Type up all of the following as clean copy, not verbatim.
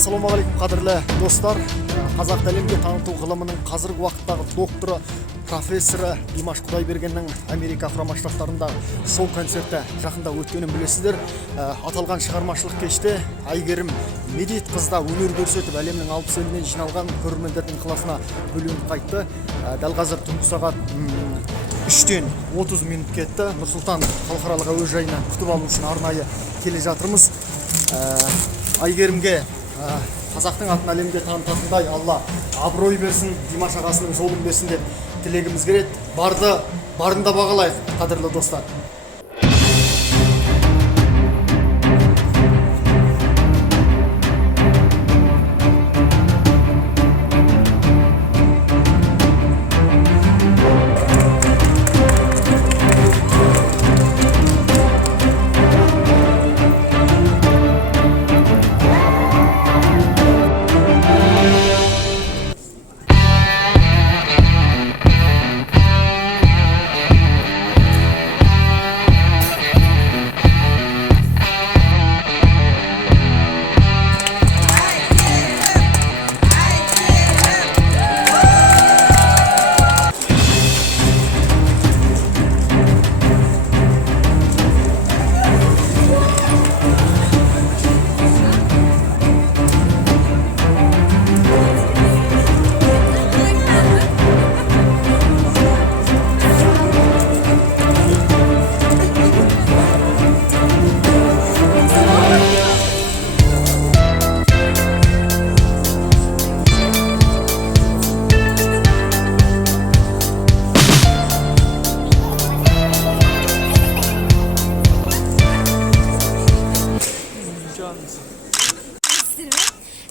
Ассалаумағалейкум қадірлі достар. Қазақ әлемге таныту ғылымының қазіргі уақыттағы докторы, профессоры Димаш Құдайбергеннің Америка құрама штаттарында шоу концерті жақында өткенін білесіздер. Аталған шығармашылық кеште Айгерім Медет қызда өнер көрсетіп, әлемнің 60 елінен жиналған көрермендердің ықыласына бөленіп қайтты. Дәл қазір түнгі сағат 3-тен 30 минут кетті. Нұрсұлтан халықаралық әуежайына күтіп алу үшін арнайы келе жатырмыз. Айгерімге қазақтың атын әлемге танытатындай Алла абырой берсін, Димаш ағасының жолын берсін деп тілегіміз келеді. Барында бағалайық, қадірлі достар.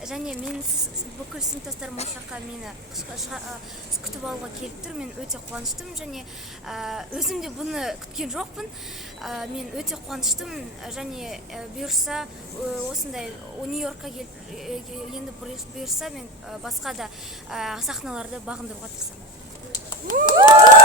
Және мен бүкіл сыныптастарым осы жаққа мені күтіп алуға келіп тұр. Мен өте қуаныштымын және өзім де бұны күткен жоқпын. Мен өте қуаныштымын және бұйырса осындай Нью-Йоркқа енді бұйырса мен басқа да сахналарды бағындыруға тырысамын.